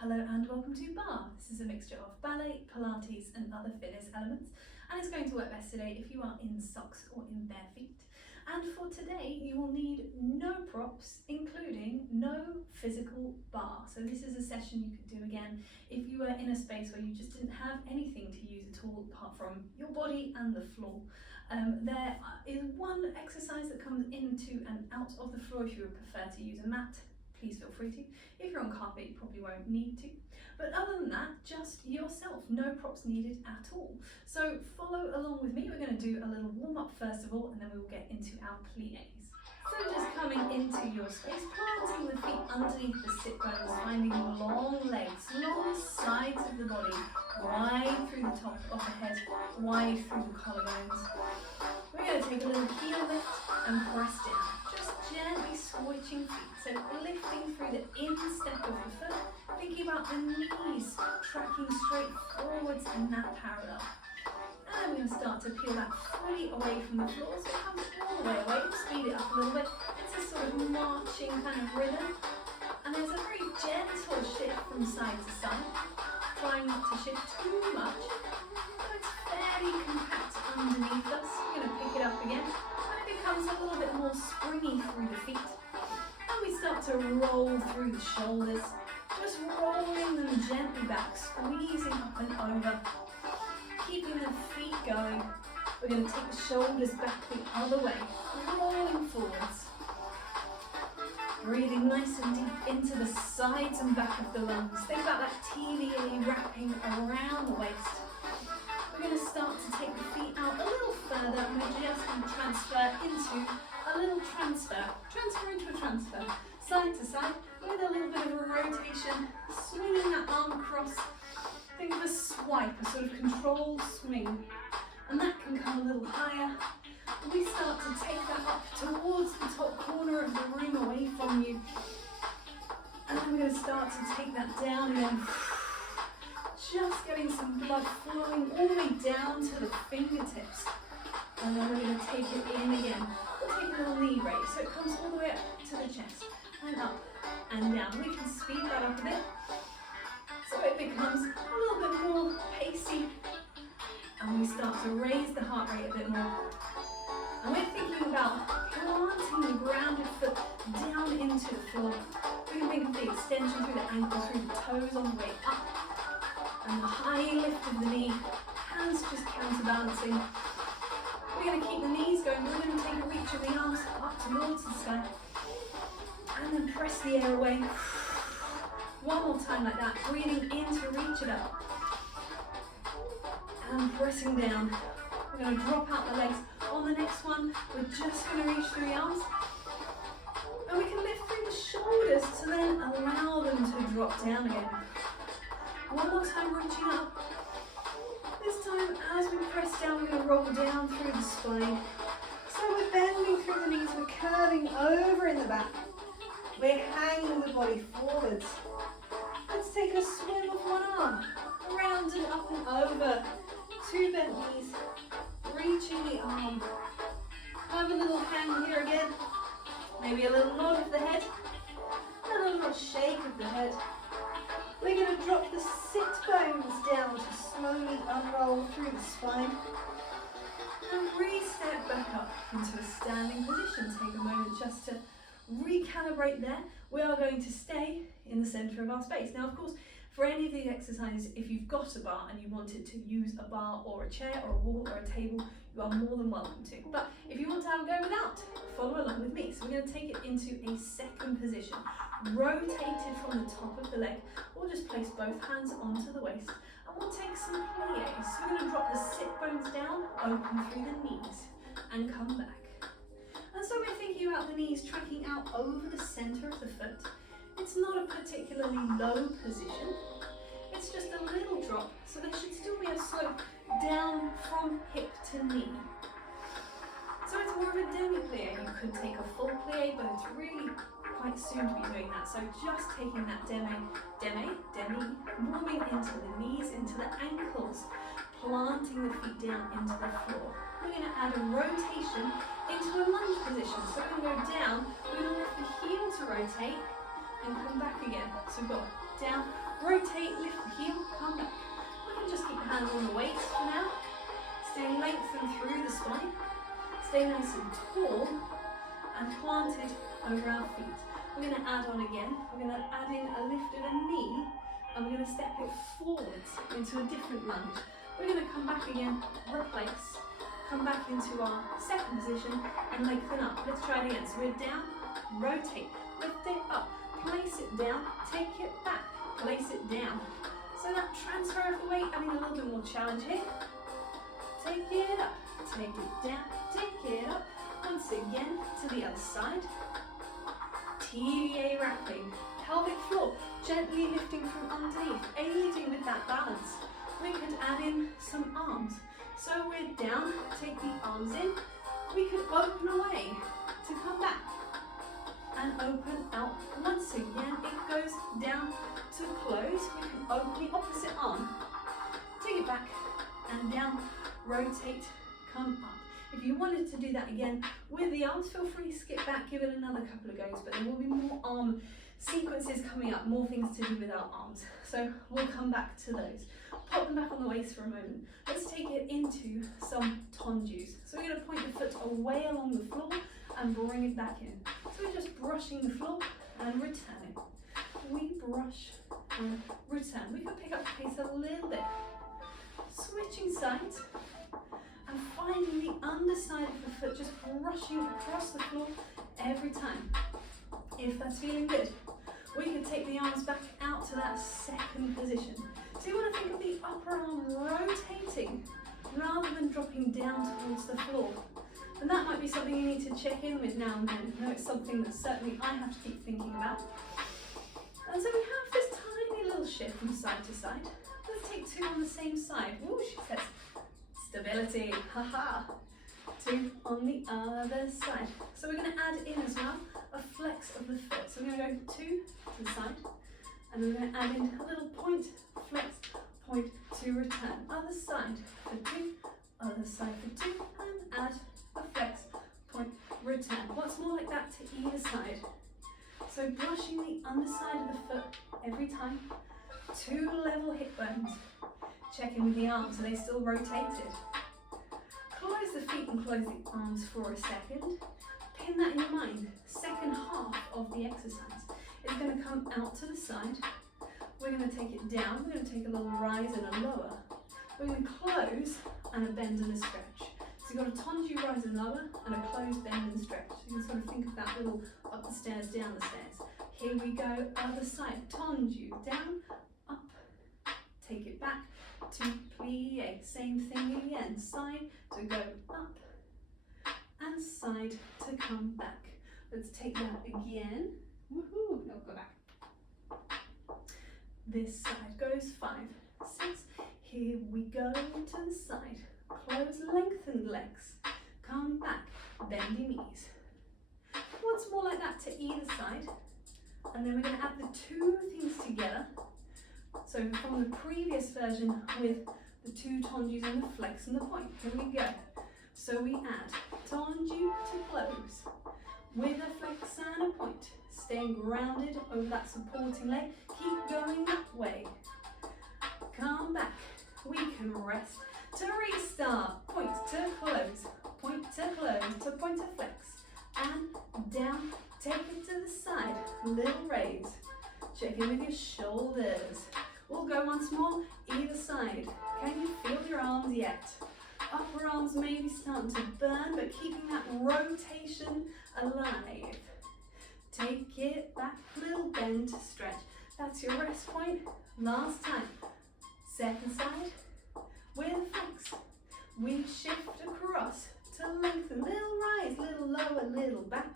Hello and welcome to Barre. This is a mixture of ballet, Pilates and other fitness elements, and it's going to work best today if you are in socks or in bare feet. And for today you will need no props, including no physical bar. So this is a session you could do again if you were in a space where you just didn't have anything to use at all apart from your body and the floor. There is one exercise that comes into and out of the floor if you would prefer to use a mat. Please feel free to. If you're on carpet, you probably won't need to. But other than that, just yourself, no props needed at all. So follow along with me. We're going to do a little warm up first of all, and then we will get into our pliés. So just coming into your space, planting the feet underneath the sit bones, finding long legs, long sides of the body, wide through the top of the head, wide through the collarbones. We're going to take a little heel lift and press down. Just gently switching feet, so lifting through the instep of the foot, thinking about the knees tracking straight forwards in that parallel. And we're going to start to peel that fully away from the floor, so it comes all the way away. Speed it up a little bit. It's a sort of marching kind of rhythm, and there's a very gentle shift from side to side, trying not to shift too much, so it's fairly compact underneath us. We're going to pick it up again. Becomes a little bit more springy through the feet, and we start to roll through the shoulders, just rolling them gently back, squeezing up and over, keeping the feet going. We're going to take the shoulders back the other way, rolling forwards, breathing nice and deep into the sides and back of the lungs. Think about that TVA wrapping around the waist. We're going to start to take the feet out a little further, and we're just going to transfer into a little transfer into a transfer, side to side, with a little bit of a rotation, swinging that arm across. Think of a swipe, a sort of controlled swing, and that can come a little higher. We start to take that up towards the top corner of the room, away from you, and then we're going to start to take that down again. Just getting some blood flowing all the way down to the fingertips. And then we're going to take it in again. We'll take a little knee raise, so it comes all the way up to the chest, and up and down. We can speed that up a bit, so it becomes a little bit more pacey, and we start to raise the heart rate a bit more. And we're thinking about planting the grounded foot down into the floor. We can think of the extension through the ankle, through the toes on the way up, and the high lift of the knee, hands just counterbalancing. We're going to keep the knees going. We're going to take a reach of the arms up towards the sky, and then press the air away. One more time like that, breathing in to reach it up, and pressing down. We're going to drop out the legs. On the next one, we're just going to reach through the arms, and we can lift through the shoulders to then allow them to drop down again. One more time, reaching up. This time, as we press down, we're going to roll down through the spine. So we're bending through the knees, we're curving over in the back. We're hanging the body forwards. Let's take a swim of one arm, round and up and over. Two bent knees, reaching the arm. Have a little hang here again. Maybe a little nod of the head, and a little shake of the head. We're going to drop the sit bones down to slowly unroll through the spine, and re-step back up into a standing position. Take a moment just to recalibrate there. We are going to stay in the centre of our space. Now, of course, for any of these exercises, if you've got a bar and you wanted to use a bar or a chair or a wall or a table, you are more than welcome to. But if you want to have a go without, follow along with me. So we're going to take it into a second position, rotated from the top of the leg. We'll just place both hands onto the waist, and we'll take some pliés. So we're going to drop the sit bones down, open through the knees, and come back. And so we're thinking about the knees tracking out over the centre of the foot. It's not a particularly low position, it's just a little drop, so there should still be a slope down from hip to knee. So it's more of a demi-plié. You could take a full plié, but it's really quite soon to be doing that. So just taking that demi, moving into the knees, into the ankles, planting the feet down into the floor. We're going to add a rotation into a lunge position. So we're going to go down, we're going to lift the heel to rotate, and come back again. So we've got down, rotate, lift the heel, come back. We can just keep the hands on the waist for now. Stay lengthened through the spine. Stay nice and tall and planted over our feet. We're going to add on again. We're going to add in a lifted knee, and we're going to step it forwards into a different lunge. We're going to come back again, replace, come back into our second position and lengthen up. Let's try it again. So we're down, rotate, lift it up, place it down, take it back, place it down. So that transfer of the weight, adding a little bit more challenge here. Take it up, take it down, take it up. Once again to the other side. TBA wrapping, pelvic floor, gently lifting from underneath, aiding with that balance. We could add in some arms. So we're down, take the arms in. We could open away to come back and open out. Once again, it goes down to close. We can open the opposite arm. Take it back and down, rotate, come up. If you wanted to do that again with the arms, feel free to skip back, give it another couple of goes, but there will be more arm sequences coming up, more things to do with our arms. So we'll come back to those. Pop them back on the waist for a moment. Let's take it into some tondus. So we're going to point the foot away along the floor and bring it back in. So we're just brushing the floor and returning. We brush and return. We can pick up the pace a little bit. Switching sides. And finding the underside of the foot just brushing across the floor every time. If that's feeling good, we can take the arms back out to that second position. So you want to think of the upper arm rotating rather than dropping down towards the floor. And that might be something you need to check in with now and then. I know it's something that certainly I have to keep thinking about. And so we have this tiny little shift from side to side. Let's take two on the same side. Ooh, she says, stability, haha. Two on the other side. So we're going to add in as well a flex of the foot. So we're going to go two to the side, and we're going to add in a little point, flex, point to return. Other side for two, other side for two, and add a flex, point, return. What's more like that to either side? So brushing the underside of the foot every time. Two level hip bones. Check in with the arms, are they still rotated? Close the feet and close the arms for a second. Pin that in your mind. Second half of the exercise is going to come out to the side. We're going to take it down. We're going to take a little rise and a lower. We're going to close and a bend and a stretch. So you've got a tonju rise and lower and a close, bend and stretch. So you can sort of think of that little up the stairs, down the stairs. Here we go, other side. Tonju, down, up, take it back to plie. Same thing again, side to go up and side to come back. Let's take that again. Woohoo, now go back. This side goes 5, 6. Here we go to the side. Close, lengthened legs. Come back, bendy knees. Once more like that to either side. And then we're going to add the two things together. So from the previous version with the two tonjus and the flex and the point. Here we go. So we add tonju to close with a flex and a point. Staying grounded over that supporting leg. Keep going that way. Come back. We can rest to restart. Point to close. Point to close. To point to flex. And down. Take it to the side. Little raise. Check in with your shoulders. We'll go once more, either side. Can you feel your arms yet? Upper arms may be starting to burn, but keeping that rotation alive. Take it back, little bend to stretch. That's your rest point. Last time. Second side, with a flex. We shift across to lengthen. Little rise, little lower, little back.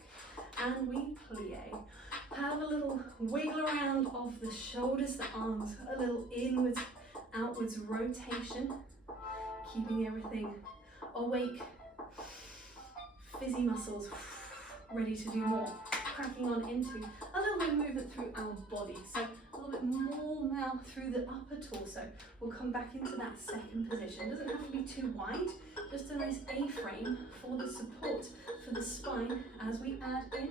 And we plie. Have a little wiggle around of the shoulders, the arms, a little inwards, outwards rotation, keeping everything awake, fizzy muscles, ready to do more. Cracking on into a little bit of movement through our body. So a little bit more now through the upper torso. We'll come back into that second position. It doesn't have to be too wide, just a nice A-frame for the support for the spine as we add in.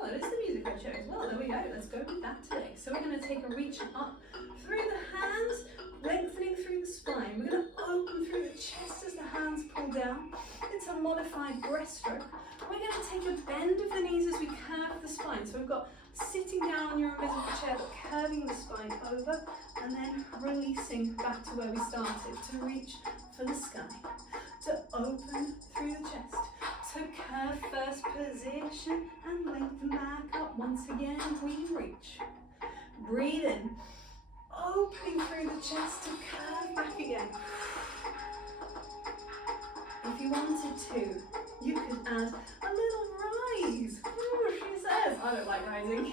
Oh, that is the music I chose. shows. Well, there we go. Let's go with that today. So we're going to take a reach up through the hands, lengthening through the spine. We're going to open through the chest as the hands pull down. It's a modified breaststroke. We're going to take a bend of the knees as we curve the spine. So we've got sitting down on your invisible chair, but curving the spine over, and then releasing back to where we started, to reach for the sky, to open through the chest, to curve first position and lengthen back up. Once again, we reach. Breathe in, opening through the chest to curve back again. If you wanted to, you could add a little rise. Ooh, she says, I don't like rising.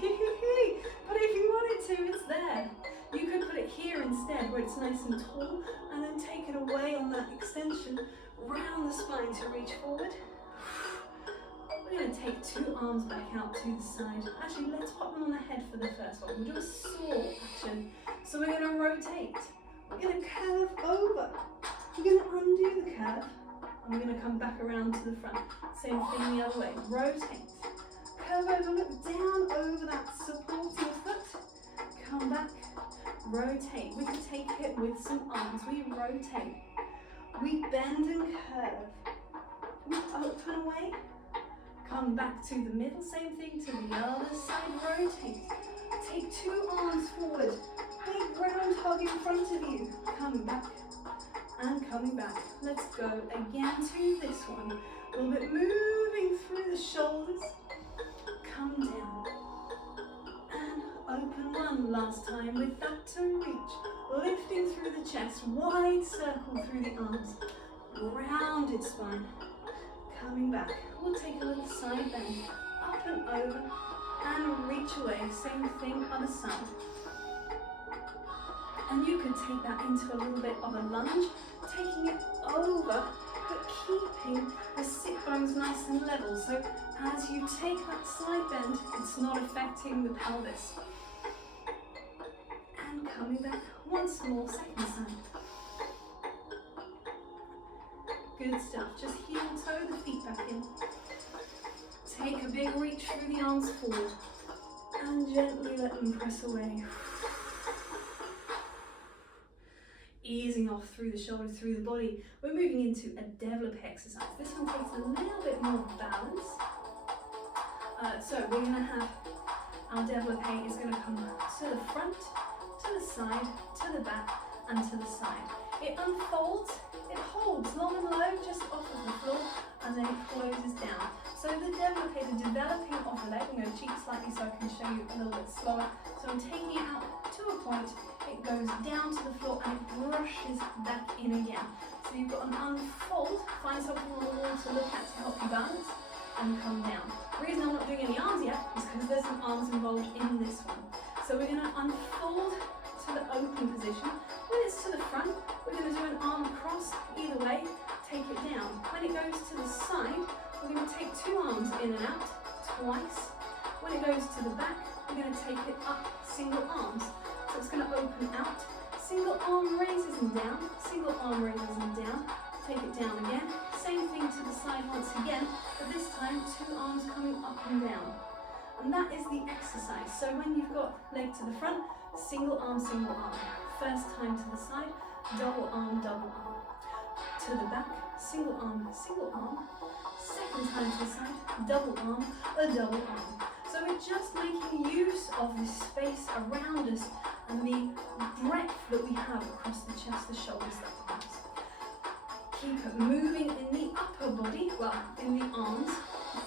But if you wanted to, it's there. You could put it here instead, where it's nice and tall, and then take it away on that extension, round the spine to reach forward. We're going to take two arms back out to the side. Actually, let's pop them on the head for the first one. We'll do a saw action. So we're going to rotate. We're going to curve over. We're going to undo the curve. And we're going to come back around to the front. Same thing the other way. Rotate. Curve over, look down over that supporting foot. Come back. Rotate. We can take it with some arms. We rotate. We bend and curve. We open away. Come back to the middle. Same thing to the other side. Rotate. Take two arms forward. Big round hug in front of you. Come back. And coming back. Let's go again to this one. A little bit moving through the shoulders. Come down. And open one last time with that to reach. Lifting through the chest. Wide circle through the arms. Rounded spine. Coming back. We'll take a little side bend. Up and over. And reach away. Same thing, other side. And you can take that into a little bit of a lunge, taking it over, but keeping the sit bones nice and level. So as you take that side bend, it's not affecting the pelvis. And coming back once more, second side. Good stuff. Just heel toe the feet back in. Take a big reach through the arms forward and gently let them press away. Easing off through the shoulders, through the body. We're moving into a develop exercise. This one takes a little bit more balance. So we're going to have our développé is going to come to the front, to the side, to the back, and to the side. It unfolds, it holds long and low just off of the floor, and then it closes down. So the développé, the developing of the leg, I'm going to cheat slightly so I can show you a little bit slower. So I'm taking it out to a point, it goes down to the floor and it brushes back in again. So you've got an unfold, find something on the wall to look at to help you balance, and come down. The reason I'm not doing any arms yet is because there's some arms involved in this one. So we're going to unfold to the open position. When it's to the front, we're going to do an arm across, either way, take it down. When it goes to the side, we're going to take two arms in and out, twice. When it goes to the back, we're going to take it up, single arms. So it's going to open out, single arm raises and down, single arm raises and down, take it down again. Same thing to the side once again, but this time two arms coming up and down. And that is the exercise. So when you've got leg to the front, single arm, first time to the side, double arm, to the back, single arm, second time to the side, double arm, a double arm. So we're just making use of the space around us and the breadth that we have across the chest, the shoulders, the arms. Keep it moving in the upper body, well, in the arms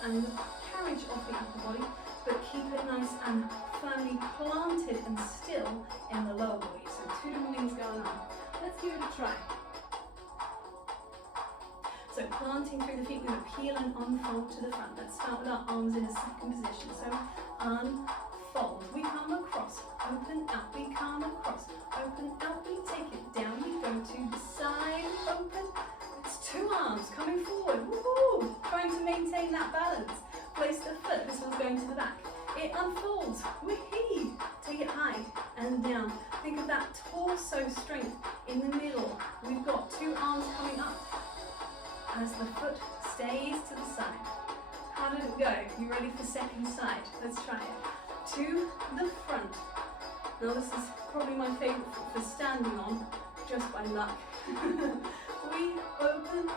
and the carriage of the upper body, but keep it nice and firmly planted and still in the lower body. So two different things going on. Let's give it a try. So planting through the feet, we're going to peel and unfold to the front. Let's start with our arms in a second position. So unfold, we come across, open out, we come across, open out, we take it down, we go to the side, open. It's two arms coming forward, woohoo! Trying to maintain that balance. Place the foot, this one's going to the back. It unfolds, wee-hee! Take it high and down. Think of that torso strength in the middle. We've got two arms coming up as the foot stays to the side. How did it go? You ready for second side? Let's try it. to the front. Now this is probably my favourite for standing on, just by luck. We open,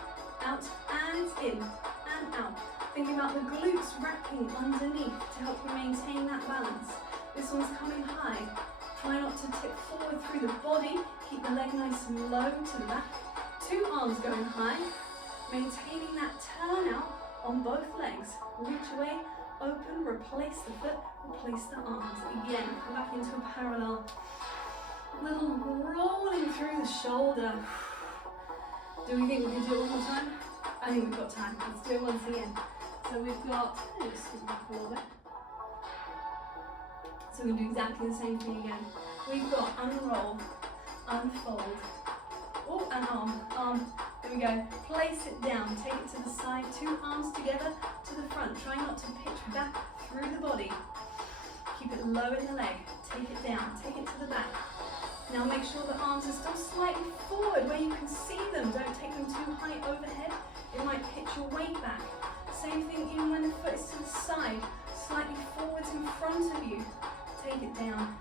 out, and in, and out. Thinking about the glutes wrapping underneath to help you maintain that balance. This one's coming high. Try not to tip forward through the body. Keep the leg nice and low to the back. Two arms going high. Maintaining that turn out on both legs. Reach away, open, replace the foot, replace the arms. Again, come back into a parallel. Little rolling through the shoulder. Do we think we can do it one more time? I think we've got time. Let's do it once again. So we've got, just scoot back a little bit. So we're going to do exactly the same thing again. We've got unroll, unfold. Oh, and arm. There we go. Place it down. Take it to the side. Two arms together to the front. Try not to pitch back through the body. Keep it low in the leg. Take it down. Take it to the back. Now make sure the arms are still slightly forward where you can see them. Don't take them too high overhead. It might pitch your weight back. Same thing even when the foot is to the side. Slightly forwards in front of you. Take it down.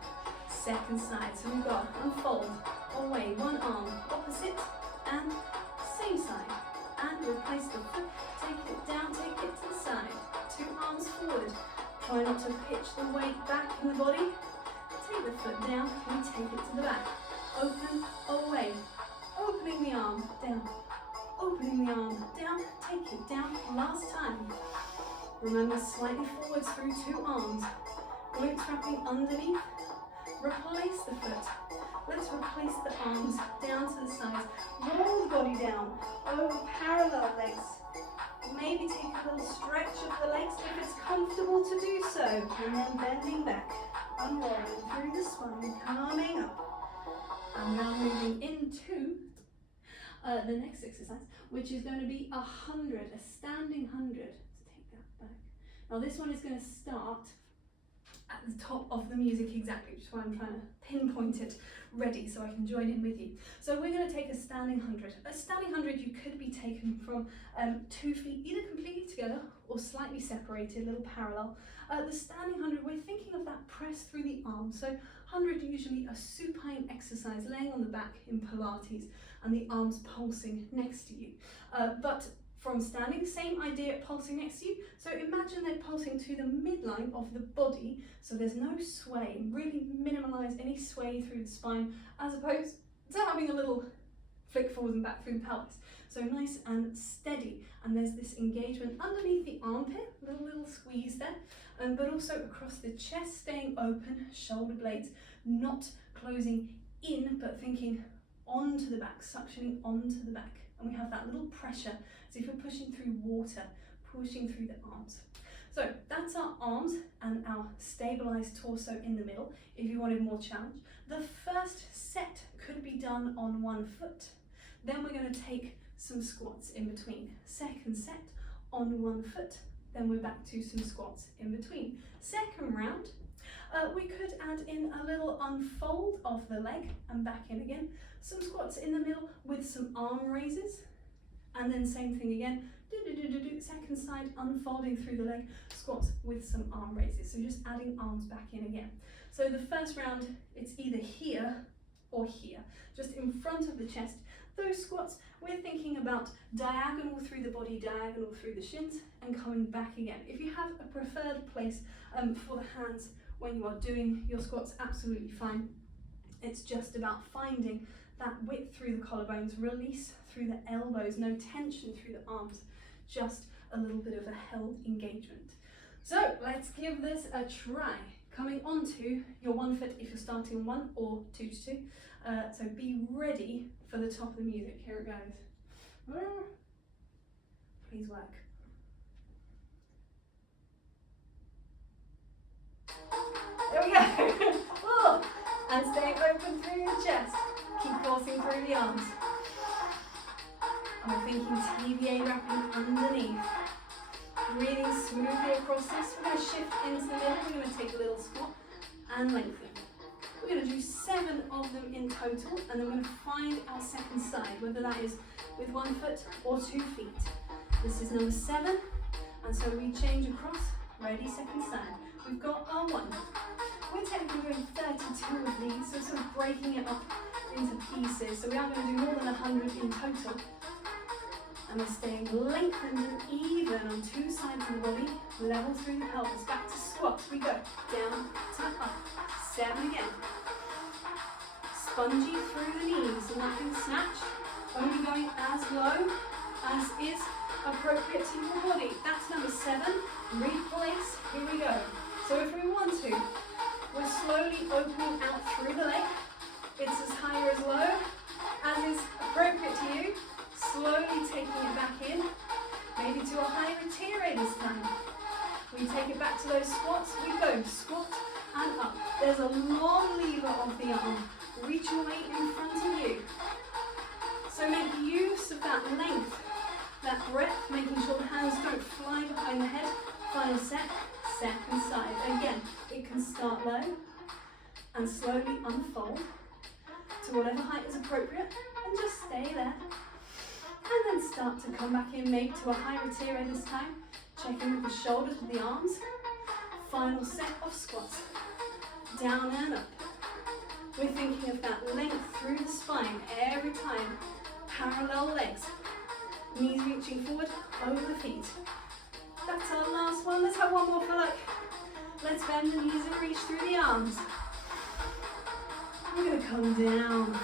Second side. So we've got unfold, away, one arm, opposite, and same side. And replace the foot. Take it down, take it to the side. Two arms forward. Try not to pitch the weight back in the body. Take the foot down and take it to the back. Open, away. Opening the arm, down. Opening the arm, down. Take it down. Last time. Remember, slightly forwards through two arms. Glutes wrapping underneath. Replace the foot. Let's replace the arms down to the sides. Roll the body down. Over parallel legs. Maybe take a little stretch of the legs if it's comfortable to do so. And then bending back. Unrolling through the spine. Coming up. And now moving into the next exercise, which is going to be 100, a standing 100. Let's take that back. Now this one is going to start at the top of the music exactly, which is why I'm trying to pinpoint it ready so I can join in with you. So we're going to take a standing 100. A standing 100 you could be taken from 2 feet either completely together or slightly separated, a little parallel. The standing 100, we're thinking of that press through the arms. So 100 usually a supine exercise, laying on the back in Pilates and the arms pulsing next to you. But from standing, same idea, pulsing next to you. So imagine they're pulsing to the midline of the body, so there's no sway. Really minimize any sway through the spine, as opposed to having a little flick forward and back through the pelvis. So nice and steady, and there's this engagement underneath the armpit, little squeeze there, but also across the chest, staying open, shoulder blades not closing in, but thinking onto the back, suctioning onto the back. And we have that little pressure, as if you're pushing through water, pushing through the arms. So that's our arms and our stabilized torso in the middle, if you wanted more challenge. The first set could be done on one foot. Then we're going to take some squats in between. Second set on one foot. Then we're back to some squats in between. Second round, we could add in a little unfold of the leg and back in again. Some squats in the middle with some arm raises. And then same thing again. Second side, unfolding through the leg, squats with some arm raises. So just adding arms back in again. So the first round, it's either here or here, just in front of the chest. Those squats, we're thinking about diagonal through the body, diagonal through the shins, and coming back again. If you have a preferred place for the hands when you are doing your squats, absolutely fine. It's just about finding that width through the collarbones, release through the elbows, no tension through the arms, just a little bit of a held engagement. So let's give this a try. Coming onto your one foot if you're starting one or 2 to 2. So be ready for the top of the music. Here it goes. Please work. There we go. Oh, and staying open through your chest. Keep pulsing through the arms. I'm thinking TVA wrapping underneath. Breathing smoothly across this. We're going to shift into the middle. We're going to take a little squat and lengthen. We're going to do 7 of them in total, and then we're going to find our second side, whether that is with 1 foot or 2 feet. This is number 7, and so we change across. Ready? Ready, second side. We've got our one. We're technically doing 32 of these, so sort of breaking it up into pieces. So we are going to do more than 100 in total. And we're staying lengthened and even on two sides of the body, level through the pelvis. Back to squats. We go down to up. 7 again. Spongy through the knees, nothing snatch. Only going as low as is appropriate to your body. That's number 7. Replace. Here we go. So if we want to, we're slowly opening out through the leg. It's as high or as low as is appropriate to you. Slowly taking it back in, maybe to a high retire this time. We take it back to those squats. We go squat and up. There's a long lever of the arm. Reach your weight in front of you. So make use of that length, that breadth, making sure the hands don't fly behind the head. Final set, second side. Again, it can start low and slowly unfold to whatever height is appropriate and just stay there. And then start to come back in, maybe to a high retire this time. Checking with the shoulders, with the arms. Final set of squats. Down and up. We're thinking of that length through the spine every time. Parallel legs. Knees reaching forward, over the feet. That's our last one. Let's have one more for luck. Let's bend the knees and reach through the arms. We're going to come down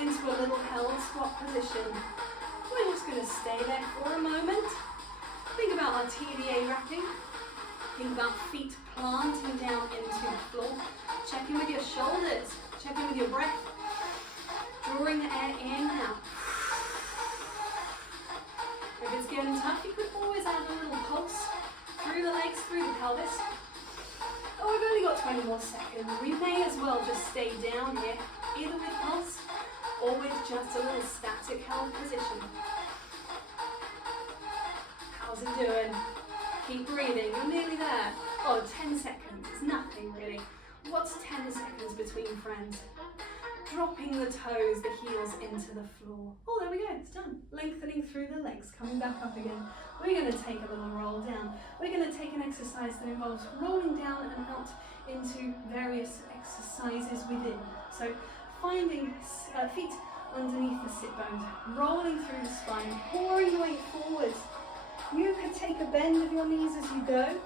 into a little held squat position. We're just going to stay there for a moment. Think about our TBA wrapping. Think about feet planting down into the floor. Check in with your shoulders. Check in with your breath. Drawing the air in now. If it's getting tough, you could always add a little pulse through the legs, through the pelvis. Oh, we've only got 20 more seconds. We may as well just stay down here, either with pulse or with just a little static held position. How's it doing? Keep breathing, you're nearly there. Oh, 10 seconds, it's nothing really. What's 10 seconds between friends? Dropping the toes, the heels into the floor. Oh, there we go, it's done. Lengthening through the legs, coming back up again. We're going to take a little roll down. We're going to take an exercise that involves rolling down and out into various exercises within. So finding feet underneath the sit bones, rolling through the spine, pouring your weight forwards. You could take a bend of your knees as you go.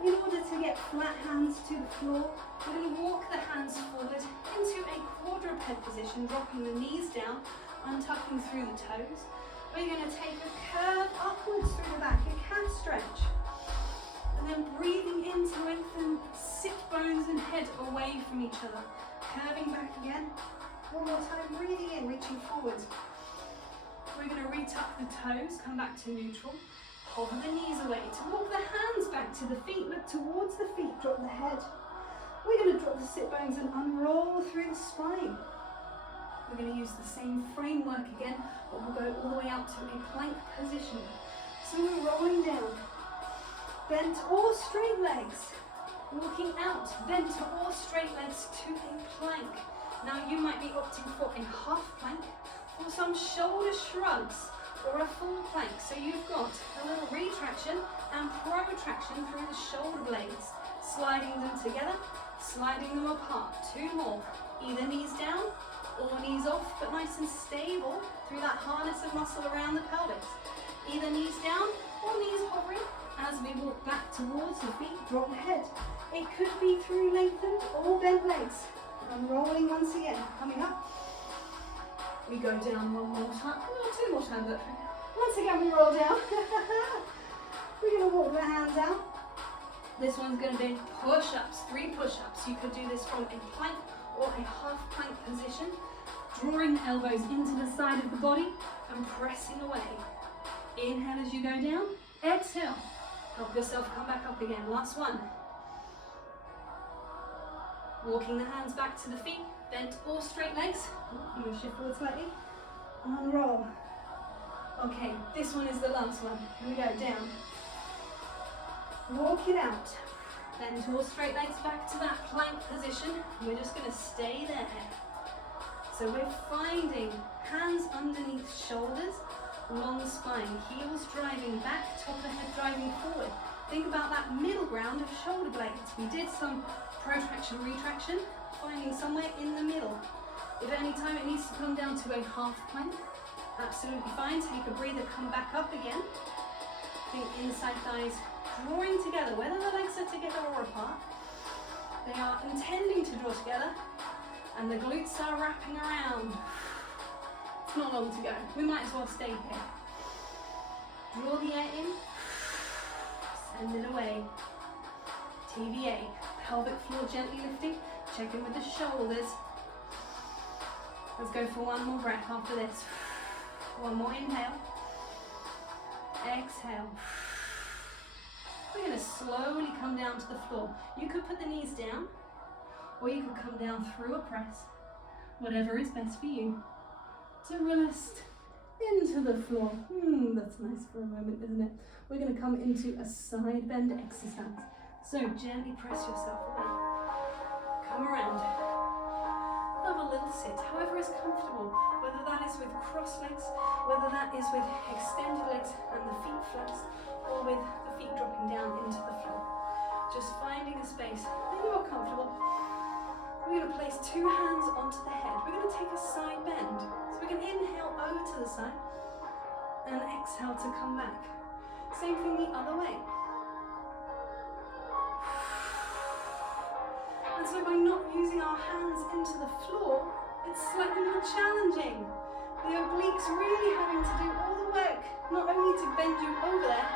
In order to get flat hands to the floor, we're going to walk the hands forward into a quadruped position, dropping the knees down, untucking through the toes. We're going to take a curve upwards through the back, a cat stretch. And then breathing in to lengthen sit bones and head away from each other. Curving back again. One more time, breathing in, reaching forwards. We're going to retuck the toes, come back to neutral. Hover the knees away to walk the hands back to the feet, look towards the feet, drop the head. We're going to drop the sit bones and unroll through the spine. We're going to use the same framework again, but we'll go all the way out to a plank position. So we're rolling down, bent or straight legs, walking out, bent or straight legs to a plank. Now you might be opting for a half plank or some shoulder shrugs, or a full plank. So you've got a little retraction and protraction through the shoulder blades, sliding them together, sliding them apart. 2 more, either knees down or knees off, but nice and stable through that harness of muscle around the pelvis. Either knees down or knees hovering as we walk back towards the feet, drop the head. It could be through lengthened or bent legs. Unrolling once again, coming up. We go down one more time, oh, 2 more times actually. Once again we roll down. We're going to walk the hands out. This one's going to be push-ups, 3 push-ups. You could do this from a plank or a half plank position, drawing the elbows into the side of the body and pressing away. Inhale as you go down, exhale. Help yourself come back up again. Last one. Walking the hands back to the feet, bent or straight legs. I'm going to shift forward slightly. Unroll. Okay, this one is the last one. Here we go, down. Walk it out. Bent or straight legs back to that plank position. We're just going to stay there. So we're finding hands underneath shoulders, long spine, heels driving back, top of the head driving forward. Think about that middle ground of shoulder blades. We did some protraction, retraction, finding somewhere in the middle. If at any time it needs to come down to a half plank, absolutely fine. Take a breather, come back up again. Think inside thighs drawing together, whether the legs are together or apart. They are intending to draw together, and the glutes are wrapping around. It's not long to go. We might as well stay here. Draw the air in, send it away. TVA, pelvic floor gently lifting, check in with the shoulders. Let's go for one more breath after this. One more inhale. Exhale. We're going to slowly come down to the floor. You could put the knees down, or you could come down through a press, whatever is best for you. To rest into the floor. That's nice for a moment, isn't it? We're going to come into a side bend exercise. So gently press yourself away. Come around. Have a little sit, however is comfortable, whether that is with crossed legs, whether that is with extended legs and the feet flexed, or with the feet dropping down into the floor. Just finding a space that you are comfortable. We're going to place two hands onto the head. We're going to take a side bend. So we can inhale over to the side and exhale to come back. Same thing the other way. And so by not using our hands into the floor, it's slightly more challenging. The obliques really having to do all the work, not only to bend you over there,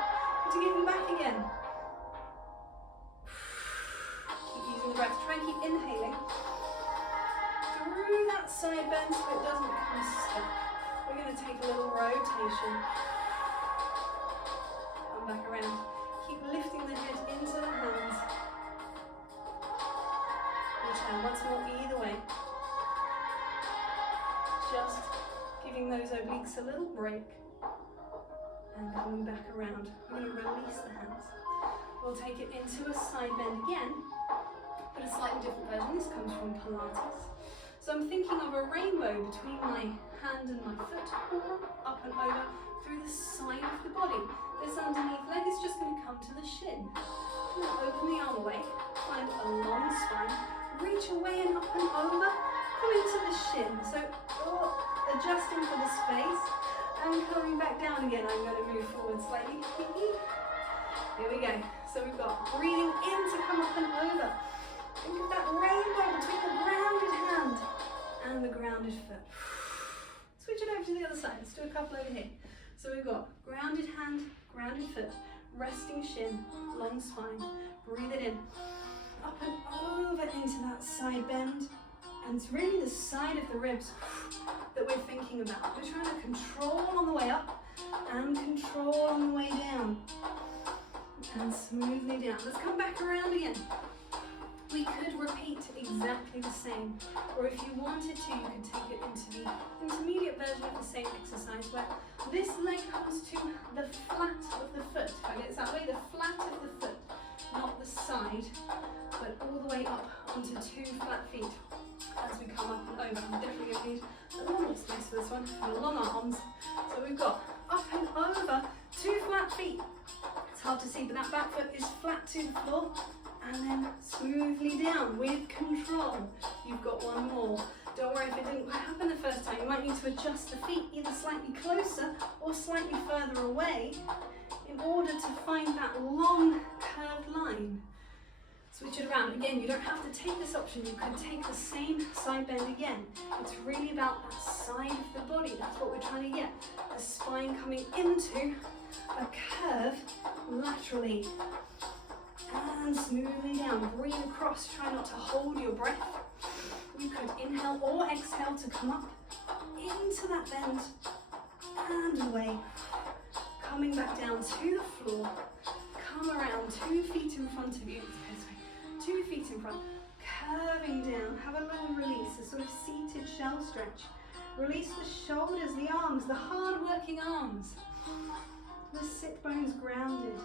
but to get you back again. Keep using the breath. Try and keep inhaling through that side bend so it doesn't become stuck. We're going to take a little rotation. Come back around. Keep lifting the head into the hands. Return once more either way. Just giving those obliques a little break and coming back around. We're going to release the hands. We'll take it into a side bend again, but a slightly different version. This comes from Pilates. So I'm thinking of a rainbow between my hand and my foot, or up and over through the side of the body. This underneath leg is just going to come to the shin. I'm going to open the arm away, find a long spine, reach away and up and over, coming to the shin. So adjusting for the space and coming back down again. I'm going to move forward slightly. Here we go. So we've got breathing in to come up and over. Think of that rainbow between the grounded hand and the grounded foot. Switch it over to the other side. Let's do a couple over here. So we've got grounded hand, grounded foot, resting shin, long spine. Breathe it in. Up and over into that side bend. And it's really the side of the ribs that we're thinking about. We're trying to control on the way up and control on the way down. And smoothly down. Let's come back around again. We could repeat exactly the same, or if you wanted to, you could take it into the intermediate version of the same exercise where this leg comes to the flat of the foot. If I get it that way, the flat of the foot, not the side, but all the way up onto two flat feet as we come up and over. I'm definitely going to need a little more space for this one, for the long arms. So we've got up and over, two flat feet. It's hard to see, but that back foot is flat to the floor. And then smoothly down with control. You've got one more. Don't worry if it didn't quite happen the first time. You might need to adjust the feet either slightly closer or slightly further away in order to find that long curved line. Switch it around. Again, you don't have to take this option. You can take the same side bend again. It's really about that side of the body. That's what we're trying to get. The spine coming into a curve laterally. And smoothly down, breathe across, try not to hold your breath. You could inhale or exhale to come up into that bend and away. Coming back down to the floor, come around, 2 feet in front of you, 2 feet in front, curving down, have a little release, a sort of seated shell stretch. Release the shoulders, the arms, the hard working arms. The sit bones grounded.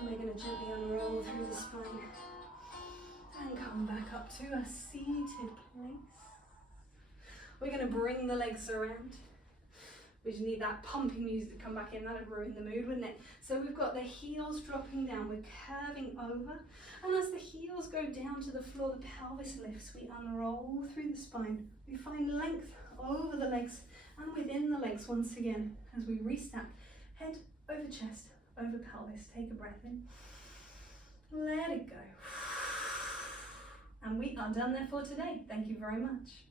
And we're going to gently unroll through the spine and come back up to a seated place. We're going to bring the legs around. We just need that pumping music to come back in. That would ruin the mood, wouldn't it? So we've got the heels dropping down. We're curving over. And as the heels go down to the floor, the pelvis lifts. We unroll through the spine. We find length over the legs and within the legs once again as we restack. Head over chest, over pelvis. Take a breath in. Let it go. And we are done there for today. Thank you very much.